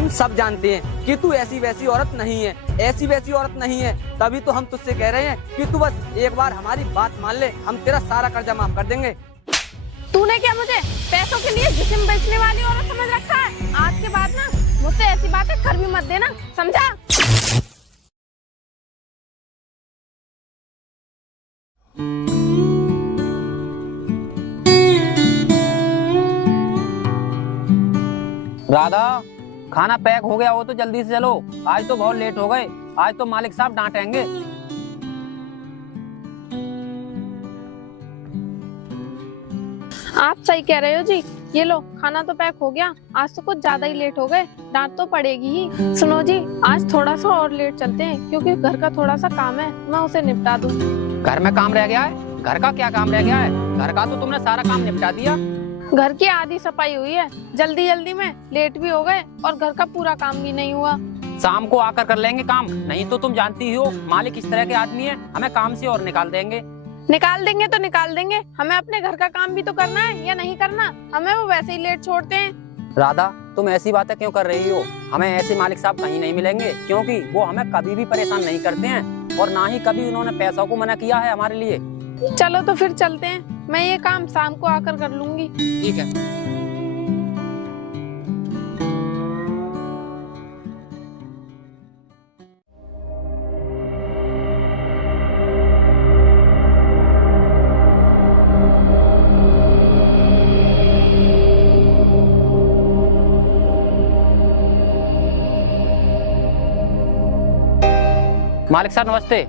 हम सब जानते हैं कि तू ऐसी वैसी औरत नहीं है, ऐसी वैसी औरत नहीं है। तभी तो हम तुझसे कह रहे हैं कि तू बस एक बार हमारी बात मान ले, हम तेरा सारा कर्जा माफ कर देंगे। तूने क्या मुझे पैसों के लिए जिस्म बेचने वाली औरत समझ रखा है? आज के बाद ना मुझसे ऐसी बातें कर भी मत देना, समझा? राधा, खाना पैक हो गया हो तो जल्दी से चलो, आज तो बहुत लेट हो गए। आज तो मालिक साहब डांटेंगे। आप सही कह रहे हो जी। ये लो, खाना तो पैक हो गया। आज तो कुछ ज्यादा ही लेट हो गए, डांट तो पड़ेगी ही। सुनो जी, आज थोड़ा सा और लेट चलते हैं क्योंकि घर का थोड़ा सा काम है, मैं उसे निपटा दूं। घर में काम रह गया है? घर का क्या काम रह गया है? घर का तो तुमने सारा काम निपटा दिया। घर की आधी सफाई हुई है, जल्दी जल्दी में लेट भी हो गए और घर का पूरा काम भी नहीं हुआ। शाम को आकर कर लेंगे काम, नहीं तो तुम जानती हो मालिक इस तरह के आदमी है, हमें काम से और निकाल देंगे। निकाल देंगे तो निकाल देंगे, हमें अपने घर का काम भी तो करना है या नहीं करना? हमें वो वैसे ही लेट छोड़ते हैं। राधा, तुम ऐसी बातें क्यों कर रही हो? हमें ऐसे मालिक साहब कहीं नहीं मिलेंगे, क्योंकि वो हमें कभी भी परेशान नहीं करते हैं और ना ही कभी उन्होंने पैसों को मना किया है हमारे लिए। चलो तो फिर चलते हैं, मैं ये काम शाम को आकर कर लूंगी। ठीक है। मालिक साहब नमस्ते।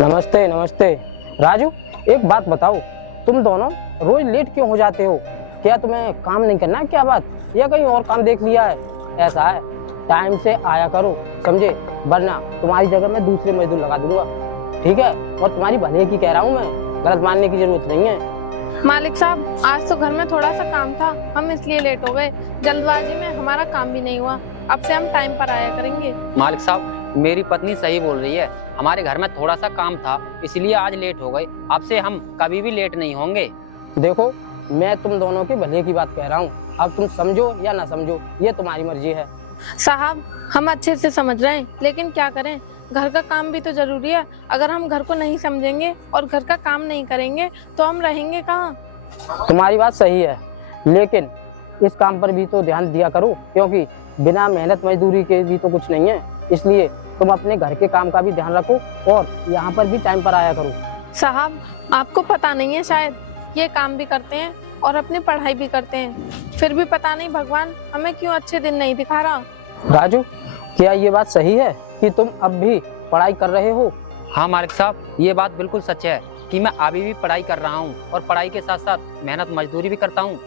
नमस्ते नमस्ते। राजू, एक बात बताओ, तुम दोनों रोज लेट क्यों हो जाते हो? क्या तुम्हें काम नहीं करना है क्या बात, या कहीं और काम देख लिया है? ऐसा है, टाइम से आया करो, समझे? वरना तुम्हारी जगह मैं दूसरे मजदूर लगा दूंगा, ठीक है? और तुम्हारी भले की कह रहा हूँ मैं, गलत मानने की जरूरत नहीं है। मालिक साहब, आज तो घर में थोड़ा सा काम था, हम इसलिए लेट हो गए। जल्दबाजी में हमारा काम भी नहीं हुआ, अब से हम टाइम पर आया करेंगे। मालिक साहब, मेरी पत्नी सही बोल रही है, हमारे घर में थोड़ा सा काम था इसलिए आज लेट हो गए। अब से हम कभी भी लेट नहीं होंगे। देखो, मैं तुम दोनों की भले की बात कह रहा हूँ, अब तुम समझो या ना समझो ये तुम्हारी मर्जी है। साहब, हम अच्छे से समझ रहे हैं, लेकिन क्या करें, घर का काम भी तो जरूरी है। अगर हम घर को नहीं समझेंगे और घर का काम नहीं करेंगे तो हम रहेंगे कहाँ? तुम्हारी बात सही है, लेकिन इस काम पर भी तो ध्यान दिया करो, क्योंकि बिना मेहनत मजदूरी के भी तो कुछ नहीं है। इसलिए तुम अपने घर के काम का भी ध्यान रखो और यहाँ पर भी टाइम पर आया करो। साहब, आपको पता नहीं है शायद, ये काम भी करते हैं और अपनी पढ़ाई भी करते हैं, फिर भी पता नहीं भगवान हमें क्यों अच्छे दिन नहीं दिखा रहा। राजू, क्या ये बात सही है कि तुम अब भी पढ़ाई कर रहे हो? हाँ मालिक साहब, ये बात बिल्कुल सच है कि मैं अभी भी पढ़ाई कर रहा हूँ और पढ़ाई के साथ साथ मेहनत मजदूरी भी करता हूँ।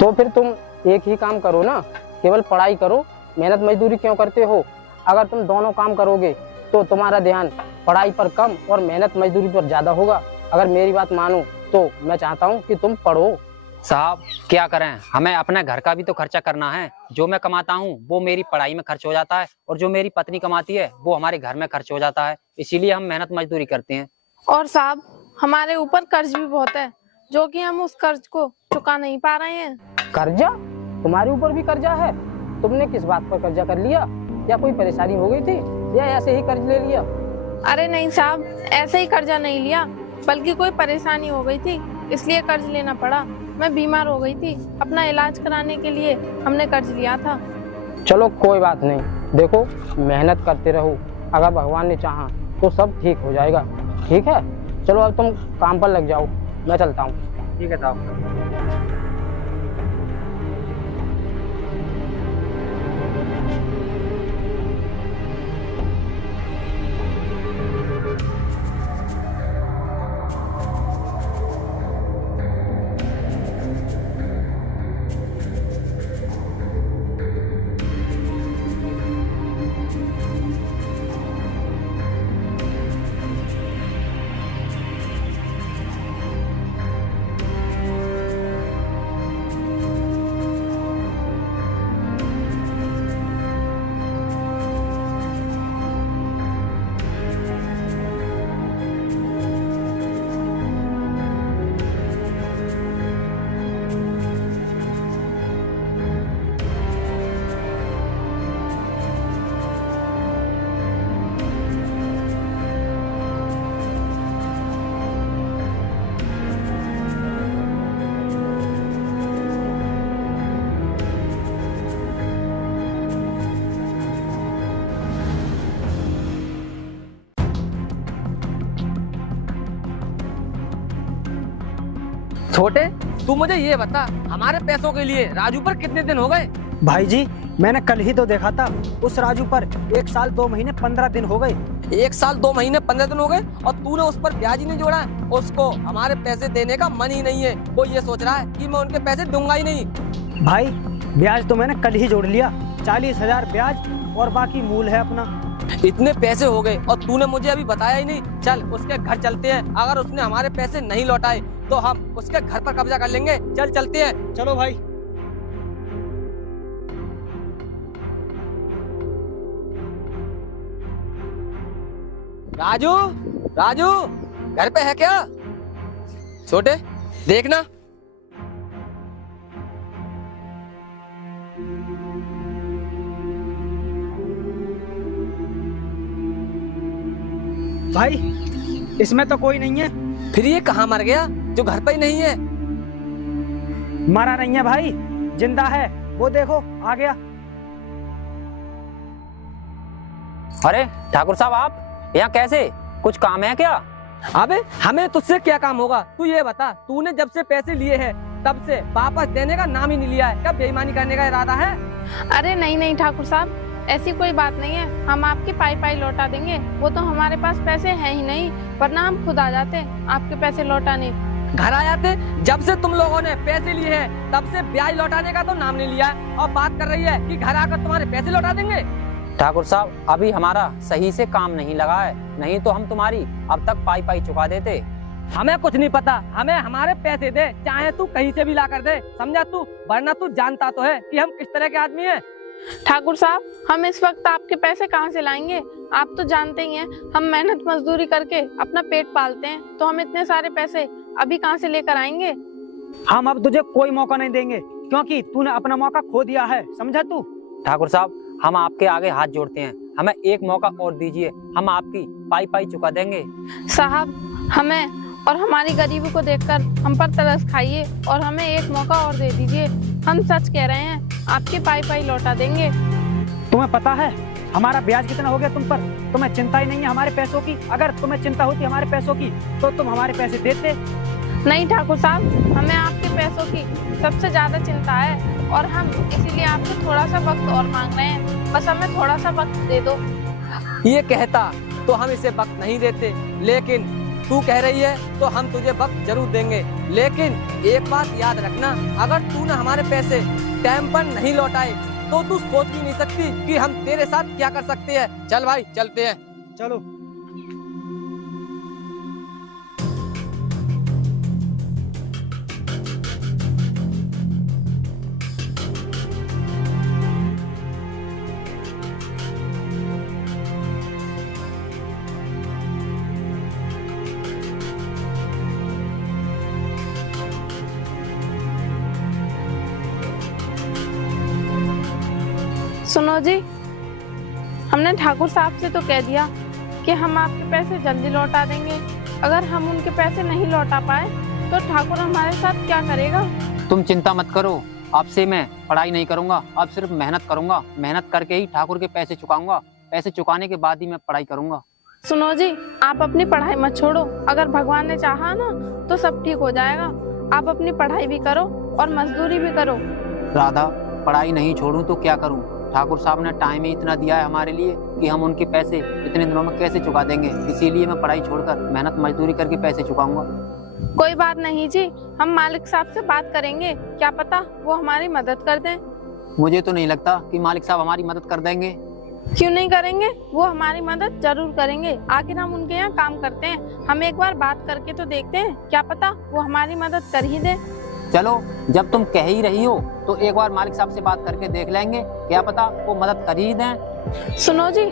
तो फिर तुम एक ही काम करो ना, केवल पढ़ाई करो, मेहनत मजदूरी क्यों करते हो? अगर तुम दोनों काम करोगे तो तुम्हारा ध्यान पढ़ाई पर कम और मेहनत मजदूरी पर ज्यादा होगा। अगर मेरी बात मानो तो मैं चाहता हूँ कि तुम पढ़ो। साहब, क्या करें, हमें अपने घर का भी तो खर्चा करना है। जो मैं कमाता हूँ वो मेरी पढ़ाई में खर्च हो जाता है और जो मेरी पत्नी कमाती है वो हमारे घर में खर्च हो जाता है, इसीलिए हम मेहनत मजदूरी करते हैं। और साहब, हमारे ऊपर कर्ज भी बहुत है, जो कि हम उस कर्ज को चुका नहीं पा रहे हैं। कर्जा? तुम्हारे ऊपर भी कर्जा है? तुमने किस बात पर कर्जा कर लिया? या कोई परेशानी हो गई थी या ऐसे ही कर्ज ले लिया? अरे नहीं साहब, ऐसे ही कर्जा नहीं लिया, बल्कि कोई परेशानी हो गई थी इसलिए कर्ज लेना पड़ा। मैं बीमार हो गई थी, अपना इलाज कराने के लिए हमने कर्ज लिया था। चलो कोई बात नहीं, देखो मेहनत करते रहो, अगर भगवान ने चाहा तो सब ठीक हो जाएगा, ठीक है? चलो अब तुम काम पर लग जाओ, मैं चलता हूँ। ठीक है साहब। छोटे, तू मुझे ये बता, हमारे पैसों के लिए राजू पर कितने दिन हो गए? भाई जी, मैंने कल ही तो देखा था, उस राजू पर 1 साल 2 महीने 15 दिन हो गए। 1 साल 2 महीने 15 दिन हो गए और तूने उस पर ब्याज ही नहीं जोड़ा है। उसको हमारे पैसे देने का मन ही नहीं है। वो ये सोच रहा है कि मैं उनके पैसे दूंगा ही नहीं। भाई, ब्याज तो मैंने कल ही जोड़ लिया, 40,000 ब्याज और बाकी मूल है अपना। इतने पैसे हो गए और तूने मुझे अभी बताया ही नहीं। चल उसके घर चलते हैं, अगर उसने हमारे पैसे नहीं लौटाए तो हम उसके घर पर कब्जा कर लेंगे। चल चलते हैं। चलो भाई। राजू, राजू घर पे है क्या? छोटे देखना। भाई, इसमें तो कोई नहीं है। फिर ये कहाँ मर गया जो घर पे ही नहीं है? मरा नहीं है भाई, जिंदा है। वो देखो आ गया। अरे ठाकुर साहब, आप यहाँ कैसे? कुछ काम है क्या? अबे हमें तुझसे क्या काम होगा? तू ये बता, तूने जब से पैसे लिए हैं तब से वापस देने का नाम ही नहीं लिया है। क्या बेईमानी करने का इरादा है? अरे नहीं नहीं ठाकुर साहब, ऐसी कोई बात नहीं है। हम आपकी पाई पाई लौटा देंगे। वो तो हमारे पास पैसे हैं ही नहीं, वरना हम खुद आ जाते आपके पैसे लौटाने। घर आ जाते। जब से तुम लोगों ने पैसे लिए हैं तब से ब्याज लौटाने का तो नाम नहीं लिया है और बात कर रही है कि घर आकर तुम्हारे पैसे लौटा देंगे। ठाकुर साहब, अभी हमारा सही से काम नहीं लगा है, नहीं तो हम तुम्हारी अब तक पाई पाई चुका देते। हमें कुछ नहीं पता, हमें हमारे पैसे दे, चाहे तू कहीं से भी ला कर दे, समझा तू? वरना तू जानता तो है कि हम किस तरह के आदमी हैं। ठाकुर साहब, हम इस वक्त आपके पैसे कहाँ से लाएंगे? आप तो जानते ही हैं, हम मेहनत मजदूरी करके अपना पेट पालते हैं, तो हम इतने सारे पैसे अभी कहाँ से लेकर आएंगे? हम अब तुझे कोई मौका नहीं देंगे, क्योंकि तूने अपना मौका खो दिया है, समझा तू? ठाकुर साहब, हम आपके आगे हाथ जोड़ते हैं, हमें एक मौका और दीजिए, हम आपकी पाई पाई चुका देंगे। साहब, हमें और हमारी गरीबी को देखकर हम पर तरस खाइए और हमें एक मौका और दे दीजिए। हम सच कह रहे हैं, आपकी पाई पाई लौटा देंगे। तुम्हें पता है हमारा ब्याज कितना हो गया तुम पर? तुम्हें चिंता ही नहीं है हमारे पैसों की। अगर तुम्हें चिंता होती हमारे पैसों की तो तुम हमारे पैसे देते। नहीं ठाकुर साहब, हमें आपके पैसों की सबसे ज्यादा चिंता है और हम इसीलिए आपसे थोड़ा सा वक्त और मांग रहे हैं। बस हमें थोड़ा सा वक्त दे दो। ये कहता तो हम इसे वक्त नहीं देते, लेकिन तू कह रही है तो हम तुझे वक्त जरूर देंगे। लेकिन एक बात याद रखना, अगर तूने हमारे पैसे टाइम पर नहीं लौटाए तो तू सोच भी नहीं सकती कि हम तेरे साथ क्या कर सकते हैं। चल भाई चलते हैं। चलो। सुनो जी, हमने ठाकुर साहब से तो कह दिया कि हम आपके पैसे जल्दी लौटा देंगे। अगर हम उनके पैसे नहीं लौटा पाए तो ठाकुर हमारे साथ क्या करेगा? तुम चिंता मत करो, अब से मैं पढ़ाई नहीं करूंगा, अब सिर्फ मेहनत करूंगा। मेहनत करके ही ठाकुर के पैसे चुकाऊंगा, पैसे चुकाने के बाद ही मैं पढ़ाई करूंगा। सुनो जी, आप अपनी पढ़ाई मत छोड़ो। अगर भगवान ने चाहा ना तो सब ठीक हो जाएगा। आप अपनी पढ़ाई भी करो और मजदूरी भी करो। राधा, पढ़ाई नहीं छोड़ूं तो क्या करूं? ठाकुर साहब ने टाइम ही इतना दिया है हमारे लिए कि हम उनके पैसे इतने दिनों में कैसे चुका देंगे। इसीलिए मैं पढ़ाई छोड़कर मेहनत मजदूरी करके पैसे चुकाऊंगा। कोई बात नहीं जी, हम मालिक साहब से बात करेंगे, क्या पता वो हमारी मदद कर दें। मुझे तो नहीं लगता कि मालिक साहब हमारी मदद कर देंगे। क्यों नहीं करेंगे? वो हमारी मदद जरूर करेंगे। आखिर हम उनके यहाँ काम करते हैं। हम एक बार बात करके तो देखते हैं, क्या पता वो हमारी मदद कर ही दे। चलो, जब तुम कह ही रही हो तो एक बार मालिक साहब से बात करके देख लेंगे, क्या पता वो मदद कर ही दें। सुनो जी,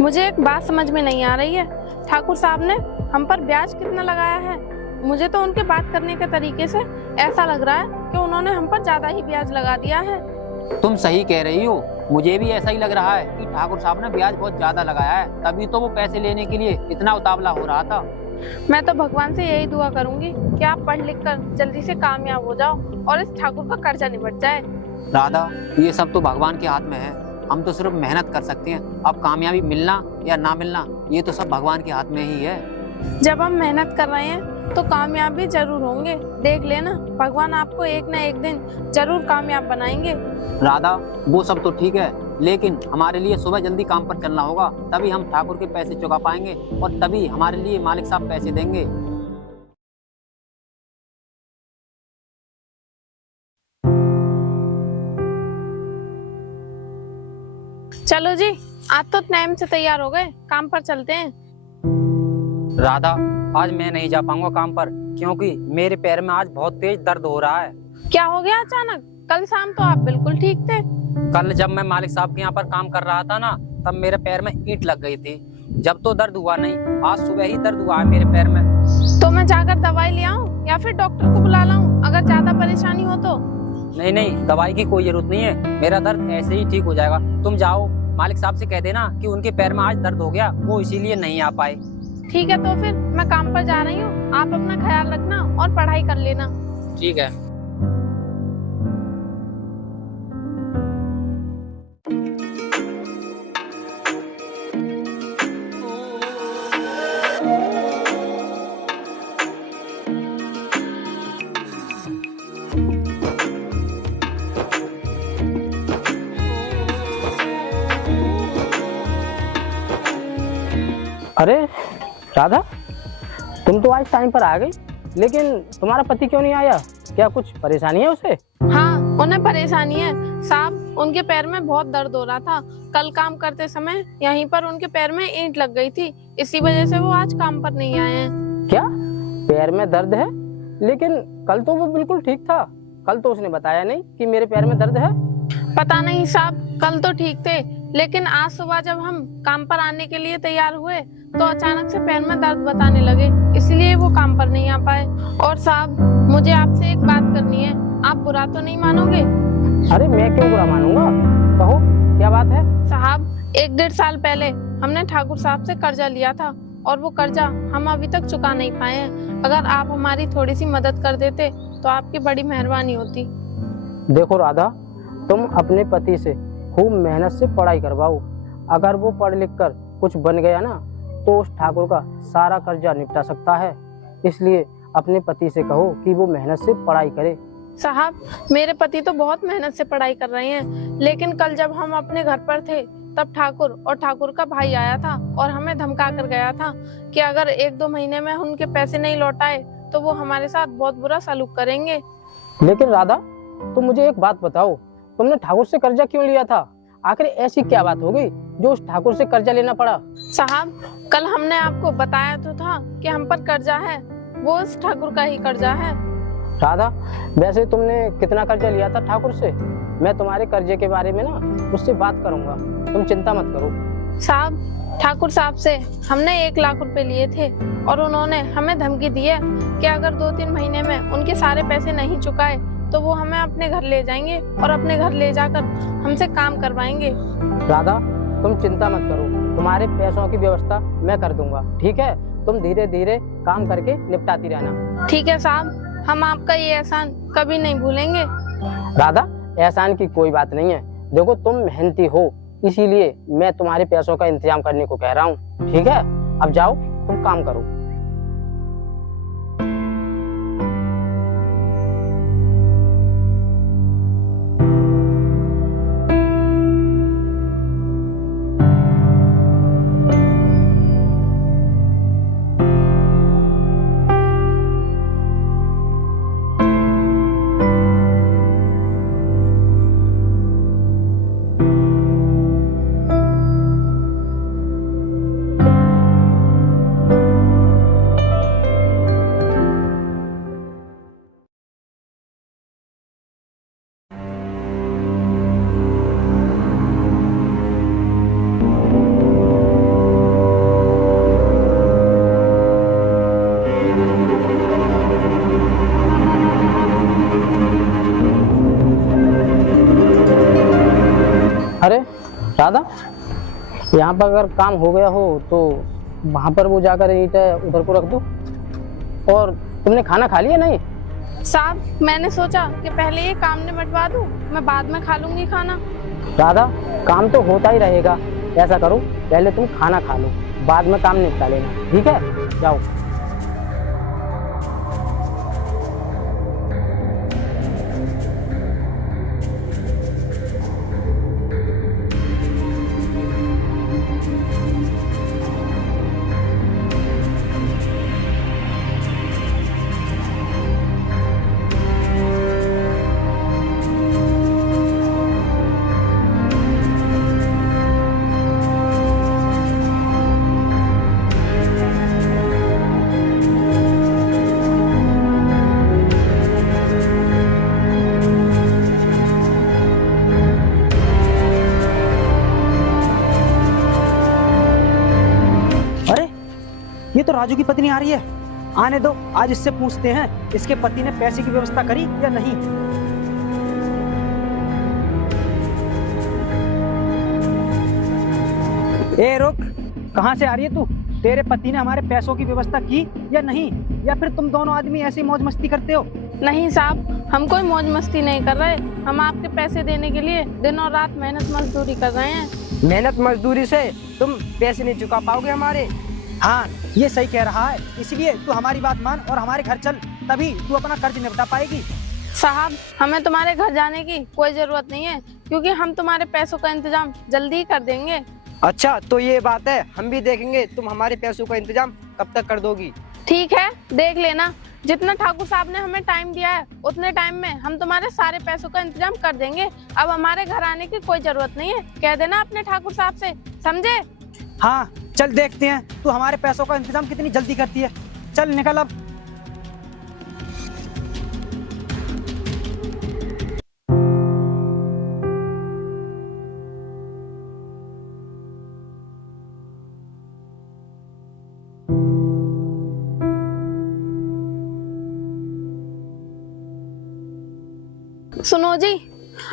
मुझे एक बात समझ में नहीं आ रही है। ठाकुर साहब ने हम पर ब्याज कितना लगाया है? मुझे तो उनके बात करने के तरीके से ऐसा लग रहा है कि उन्होंने हम पर ज्यादा ही ब्याज लगा दिया है। तुम सही कह रही हो, मुझे भी ऐसा ही लग रहा है कि ठाकुर साहब ने ब्याज बहुत ज्यादा लगाया है, तभी तो वो पैसे लेने के लिए इतना उतावला हो रहा था। मैं तो भगवान से यही दुआ करूंगी कि आप पढ़ लिख कर जल्दी से कामयाब हो जाओ और इस ठाकुर का कर्जा निपट जाए। राधा, ये सब तो भगवान के हाथ में है, हम तो सिर्फ मेहनत कर सकते हैं। अब कामयाबी मिलना या ना मिलना, ये तो सब भगवान के हाथ में ही है। जब हम मेहनत कर रहे हैं तो कामयाब भी जरूर होंगे, देख लेना। भगवान आपको एक न एक दिन जरूर कामयाब बनाएंगे। राधा, वो सब तो ठीक है, लेकिन हमारे लिए सुबह जल्दी काम पर चलना होगा, तभी हम ठाकुर के पैसे चुका पाएंगे और तभी हमारे लिए मालिक साहब पैसे देंगे। चलो जी, आज तो टाइम से तैयार हो गए, काम पर चलते हैं। राधा, आज मैं नहीं जा पाऊंगा काम पर, क्योंकि मेरे पैर में आज बहुत तेज दर्द हो रहा है। क्या हो गया अचानक? कल शाम तो आप बिल्कुल ठीक थे। कल जब मैं मालिक साहब के यहाँ पर काम कर रहा था ना, तब मेरे पैर में ईंट लग गई थी। जब तो दर्द हुआ नहीं, आज सुबह ही दर्द हुआ है मेरे पैर में। तो मैं जाकर दवाई ले आऊं या फिर डॉक्टर को बुला लाऊं अगर ज्यादा परेशानी हो तो? नहीं नहीं, दवाई की कोई जरूरत नहीं है, मेरा दर्द ऐसे ही ठीक हो जाएगा। तुम जाओ, मालिक साहब से कह देना कि उनके पैर में आज दर्द हो गया, वो इसीलिए नहीं आ पाए। ठीक है, तो फिर मैं काम पर जा रही हूँ, आप अपना ख्याल रखना और पढ़ाई कर लेना। ठीक है। अरे राधा, तुम तो आज टाइम पर आ गई, लेकिन तुम्हारा पति क्यों नहीं आया? क्या कुछ परेशानी है उसे? हाँ, उन्हें परेशानी है साहब, उनके पैर में बहुत दर्द हो रहा था। कल काम करते समय यहीं पर उनके पैर में ईंट लग गई थी, इसी वजह से वो आज काम पर नहीं आए हैं। क्या पैर में दर्द है? लेकिन कल तो वो बिल्कुल ठीक था, कल तो उसने बताया नहीं कि मेरे पैर में दर्द है। पता नहीं साहब, कल तो ठीक थे, लेकिन आज सुबह जब हम काम पर आने के लिए तैयार हुए तो अचानक से पैर में दर्द बताने लगे, इसलिए वो काम पर नहीं आ पाए। और साहब, मुझे आपसे एक बात करनी है, आप बुरा तो नहीं मानोगे? अरे मैं क्यों बुरा मानूंगा, कहो क्या बात है? साहब, 1-1.5 साल पहले हमने ठाकुर साहब से कर्जा लिया था और वो कर्जा हम अभी तक चुका नहीं पाए हैं। अगर आप हमारी थोड़ी सी मदद कर देते तो आपकी बड़ी मेहरबानी होती। देखो राधा, तुम अपने पति से खूब मेहनत से पढ़ाई करवाओ, अगर वो पढ़ लिख कर कुछ बन गया ना तो उस ठाकुर का सारा कर्जा निपटा सकता है। इसलिए अपने पति से कहो कि वो मेहनत से पढ़ाई करे। साहब, मेरे पति तो बहुत मेहनत से पढ़ाई कर रहे हैं, लेकिन कल जब हम अपने घर पर थे तब ठाकुर और ठाकुर का भाई आया था और हमें धमका कर गया था कि अगर 1-2 महीने में उनके पैसे नहीं लौटाए तो वो हमारे साथ बहुत बुरा सलूक करेंगे। लेकिन राधा, तुम मुझे एक बात बताओ, तुमने ठाकुर से कर्जा क्यों लिया था? आखिर ऐसी क्या बात हो गई जो उस ठाकुर से कर्जा लेना पड़ा? साहब, कल हमने आपको बताया तो था कि हम पर कर्जा है, वो उस ठाकुर का ही कर्जा है। राधा, वैसे तुमने कितना कर्जा लिया था ठाकुर से? मैं तुम्हारे कर्जे के बारे में ना उससे बात करूंगा, तुम चिंता मत करो। साहब, ठाकुर साहब से हमने 1 लाख रुपए लिए थे और उन्होंने हमें धमकी दी है कि अगर 2-3 महीने में उनके सारे पैसे नहीं चुकाए तो वो हमें अपने घर ले जाएंगे और अपने घर ले जाकर हमसे काम करवाएंगे। राधा, तुम चिंता मत करो, तुम्हारे पैसों की व्यवस्था मैं कर दूंगा, ठीक है? तुम धीरे धीरे काम करके निपटाती रहना। ठीक है साहब, हम आपका ये एहसान कभी नहीं भूलेंगे। राधा, एहसान की कोई बात नहीं है, देखो तुम मेहनती हो, इसीलिए मैं तुम्हारे पैसों का इंतजाम करने को कह रहा हूँ, ठीक है? अब जाओ, तुम काम करो। अरे राधा, यहाँ पर अगर काम हो गया हो तो वहाँ पर वो जाकर ईंट उधर को रख दो। और तुमने खाना खा लिया? नहीं साहब, मैंने सोचा कि पहले ये काम निपटवा दूं, मैं बाद में खा लूंगी खाना। राधा, काम तो होता ही रहेगा, ऐसा करो पहले तुम खाना खा लो, बाद में काम निपटा लेना, ठीक है? जाओ। तो राजू की पत्नी आ रही है। आने दो, आज इससे पूछते हैं इसके पति ने पैसे की व्यवस्था करी या नहीं। ए रुक, कहाँ से आ रही है तू? तेरे पति ने हमारे पैसों की व्यवस्था की या नहीं, या फिर तुम दोनों आदमी ऐसी मौज मस्ती करते हो? नहीं साहब, हम कोई मौज मस्ती नहीं कर रहे। हम आपके पैसे देने के लिए दिन और रात मेहनत मजदूरी कर रहे हैं। मेहनत मजदूरी से तुम पैसे नहीं चुका पाओगे हमारे। हाँ, ये सही कह रहा है। इसलिए तू हमारी बात मान और हमारे घर चल, तभी तू अपना कर्ज निपटा पाएगी। साहब, हमें तुम्हारे घर जाने की कोई जरूरत नहीं है, क्योंकि हम तुम्हारे पैसों का इंतजाम जल्दी ही कर देंगे। अच्छा, तो ये बात है, हम भी देखेंगे तुम हमारे पैसों का इंतजाम कब तक कर दोगी। ठीक है, देख लेना। जितना ठाकुर साहब ने हमें टाइम दिया है, उतने टाइम में हम तुम्हारे सारे पैसों का इंतजाम कर देंगे। अब हमारे घर आने की कोई जरूरत नहीं है, कह देना अपने ठाकुर साहब से, समझे? हाँ, चल देखते हैं तू हमारे पैसों का इंतजाम कितनी जल्दी करती है। चल निकल अब। सुनो जी,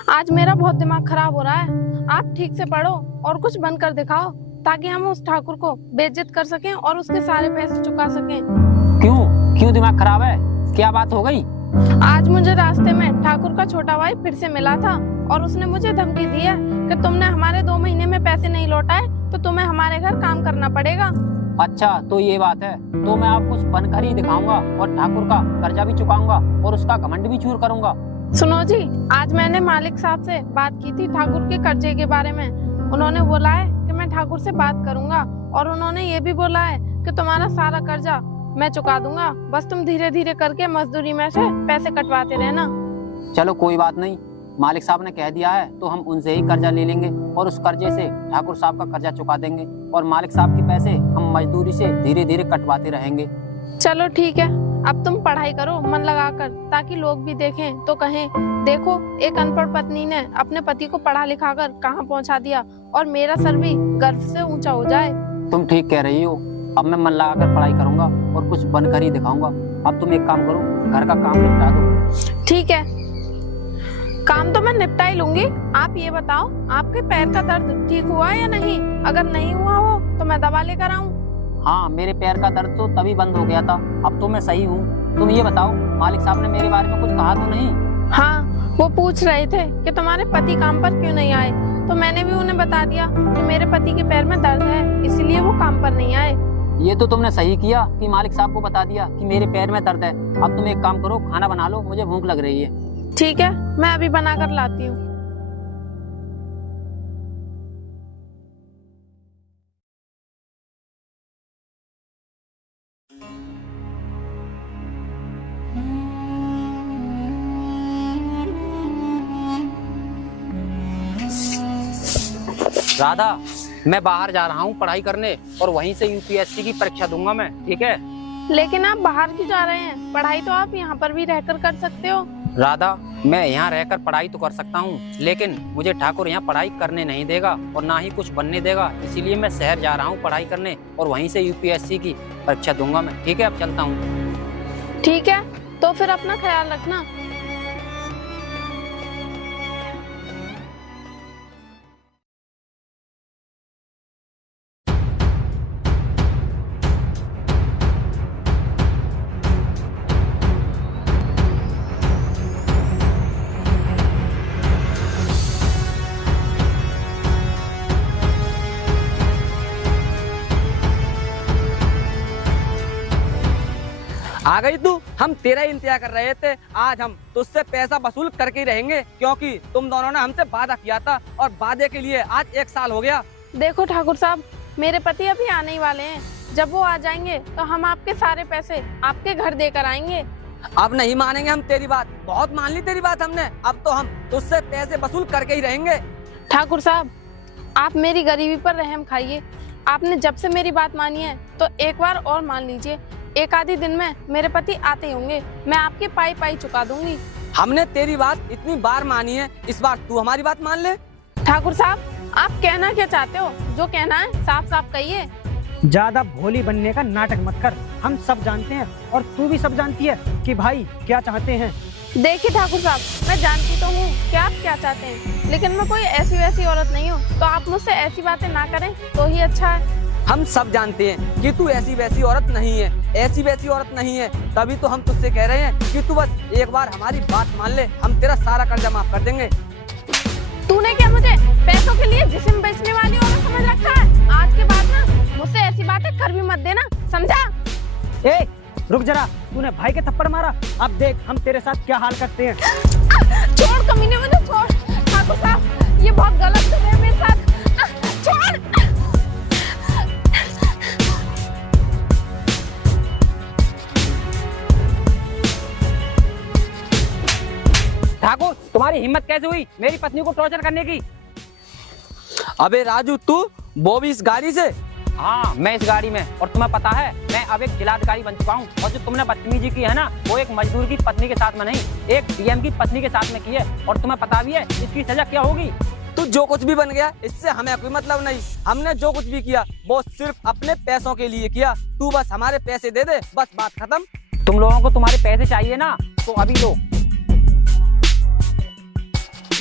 आज मेरा बहुत दिमाग खराब हो रहा है। आप ठीक से पढ़ो और कुछ बनकर दिखाओ, ताकि हम उस ठाकुर को बेइज्जत कर सकें और उसके सारे पैसे चुका सकें। क्यों दिमाग खराब है? क्या बात हो गई? आज मुझे रास्ते में ठाकुर का छोटा भाई फिर से मिला था और उसने मुझे धमकी दी है कि तुमने हमारे 2 महीने में पैसे नहीं लौटाए तो तुम्हें हमारे घर काम करना पड़ेगा। अच्छा, तो ये बात है। तो मैं आपको बनकर ही दिखाऊंगा और ठाकुर का कर्जा भी चुकाऊंगा और उसका घमंड भी चूर करूंगा। सुनो जी, आज मैंने मालिक साहब से बात की थी ठाकुर के कर्जे के बारे में। उन्होंने बोला है कि मैं ठाकुर से बात करूंगा और उन्होंने ये भी बोला है कि तुम्हारा सारा कर्जा मैं चुका दूंगा, बस तुम धीरे धीरे करके मजदूरी में से पैसे कटवाते रहना। चलो कोई बात नहीं, मालिक साहब ने कह दिया है तो हम उनसे ही कर्जा ले लेंगे और उस कर्जे से ठाकुर साहब का कर्जा चुका देंगे और मालिक साहब के पैसे हम मजदूरी से धीरे धीरे कटवाते रहेंगे। चलो ठीक है, अब तुम पढ़ाई करो मन लगाकर, ताकि लोग भी देखें तो कहें, देखो एक अनपढ़ पत्नी ने अपने पति को पढ़ा लिखा कर कहाँ पहुँचा दिया, और मेरा सर भी गर्व से ऊंचा हो जाए। तुम ठीक कह रही हो। अब मैं मन लगाकर पढ़ाई करूंगा और कुछ बनकर ही दिखाऊंगा। अब तुम एक काम करो, घर का काम निपटा दो। ठीक है, काम तो मैं निपटा ही लूंगी। आप ये बताओ, आपके पैर का दर्द ठीक हुआ या नहीं? अगर नहीं हुआ हो तो मैं दवा लेकर आऊं? हाँ, मेरे पैर का दर्द तो तभी बंद हो गया था, अब तो मैं सही हूँ। तुम ये बताओ, मालिक साहब ने मेरे बारे में कुछ कहा तो नहीं? हाँ, वो पूछ रहे थे कि तुम्हारे पति काम पर क्यों नहीं आए, तो मैंने भी उन्हें बता दिया कि मेरे पति के पैर में दर्द है, इसलिए वो काम पर नहीं आए। ये तो तुमने सही किया कि मालिक साहब को बता दिया कि मेरे पैर में दर्द है। अब तुम एक काम करो, खाना बना लो, मुझे भूख लग रही है। ठीक है, मैं अभी बना कर लाती हूँ। राधा, मैं बाहर जा रहा हूँ पढ़ाई करने और वहीं से यूपीएससी की परीक्षा दूंगा मैं, ठीक है? लेकिन आप बाहर क्यों जा रहे हैं? पढ़ाई तो आप यहाँ पर भी रहकर कर सकते हो। राधा, मैं यहाँ रहकर पढ़ाई तो कर सकता हूँ, लेकिन मुझे ठाकुर यहाँ पढ़ाई करने नहीं देगा और ना ही कुछ बनने देगा, इसीलिए मैं शहर जा रहा हूँ पढ़ाई करने और वहीं से यूपीएससी की परीक्षा दूंगा मैं, ठीक है? अब चलता हूँ। ठीक है, तो फिर अपना ख्याल रखना। आ गई तू? हम तेरा ही इंतजार कर रहे थे। आज हम तुझसे पैसा वसूल करके ही रहेंगे, क्योंकि तुम दोनों ने हमसे वादा किया था और वादे के लिए आज 1 साल हो गया। देखो ठाकुर साहब, मेरे पति अभी आने ही वाले हैं। जब वो आ जाएंगे तो हम आपके सारे पैसे आपके घर देकर आएंगे। अब नहीं मानेंगे हम तेरी बात, बहुत मान ली तेरी बात हमने। अब तो हम तुझसे पैसे वसूल करके ही रहेंगे। ठाकुर साहब, आप मेरी गरीबी पर रहम खाइए। आपने जब से मेरी बात मानी है तो एक बार और मान लीजिए, एक आधी दिन में मेरे पति आते होंगे, मैं आपकी पाई पाई चुका दूंगी। हमने तेरी बात इतनी बार मानी है, इस बार तू हमारी बात मान ले। ठाकुर साहब, आप कहना क्या चाहते हो? जो कहना है साफ साफ कहिए। ज्यादा भोली बनने का नाटक मत कर। हम सब जानते हैं और तू भी सब जानती है कि भाई क्या चाहते हैं। देखिए ठाकुर साहब, मैं जानती तो हूँ कि आप क्या चाहते हैं, लेकिन मैं कोई ऐसी वैसी औरत नहीं हूँ, तो आप मुझसे ऐसी बातें ना करें तो ही अच्छा है। हम सब जानते हैं कि तू ऐसी वैसी औरत नहीं है, ऐसी वैसी औरत नहीं है। तभी तो हम तुझसे कह रहे हैं कि तू बस एक बार हमारी बात मान ले, हम तेरा सारा कर्जा माफ कर देंगे। तूने क्या मुझे पैसों के लिए जिस्म बेचने वाली औरत समझ रखा है? आज के बाद ना मुझसे ऐसी बातें कर भी मत देना, समझा? ए रुक जरा, तूने भाई के थप्पड़ मारा, अब देख हम तेरे साथ क्या हाल करते हैं। छोड़ कमीने, मुझे छोड़। ठाकुर साहब ये बहुत गलत कर रहे हैं मेरे साथ, छोड़। ठाकुर, तुम्हारी हिम्मत कैसे हुई मेरी पत्नी को टॉर्चर करने की? अबे राजू, तू वो भी इस गाड़ी से? हाँ, मैं इस गाड़ी में, और तुम्हें पता है मैं अब एक जिलाधिकारी बन चुका हूँ। और जो तुमने बदतमीजी की है ना, वो एक मजदूर की पत्नी के साथ में नहीं, एक डीएम की पत्नी के साथ में की है। और तुम्हें पता भी है इसकी सजा क्या होगी। तू जो कुछ भी बन गया, इससे हमें कोई मतलब नहीं। हमने जो कुछ भी किया वो सिर्फ अपने पैसों के लिए किया। तू बस हमारे पैसे दे दे, बस बात खत्म। तुम लोगों को तुम्हारे पैसे चाहिए ना, तो अभी लो,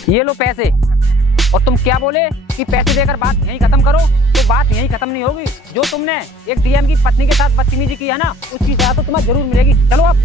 ये लो पैसे। और तुम क्या बोले कि पैसे देकर बात यहीं खत्म करो, तो बात यहीं खत्म नहीं होगी। जो तुमने एक डीएम की पत्नी के साथ बदतमीजी की है ना, उसकी सजा तो तुम्हें जरूर मिलेगी। चलो अब।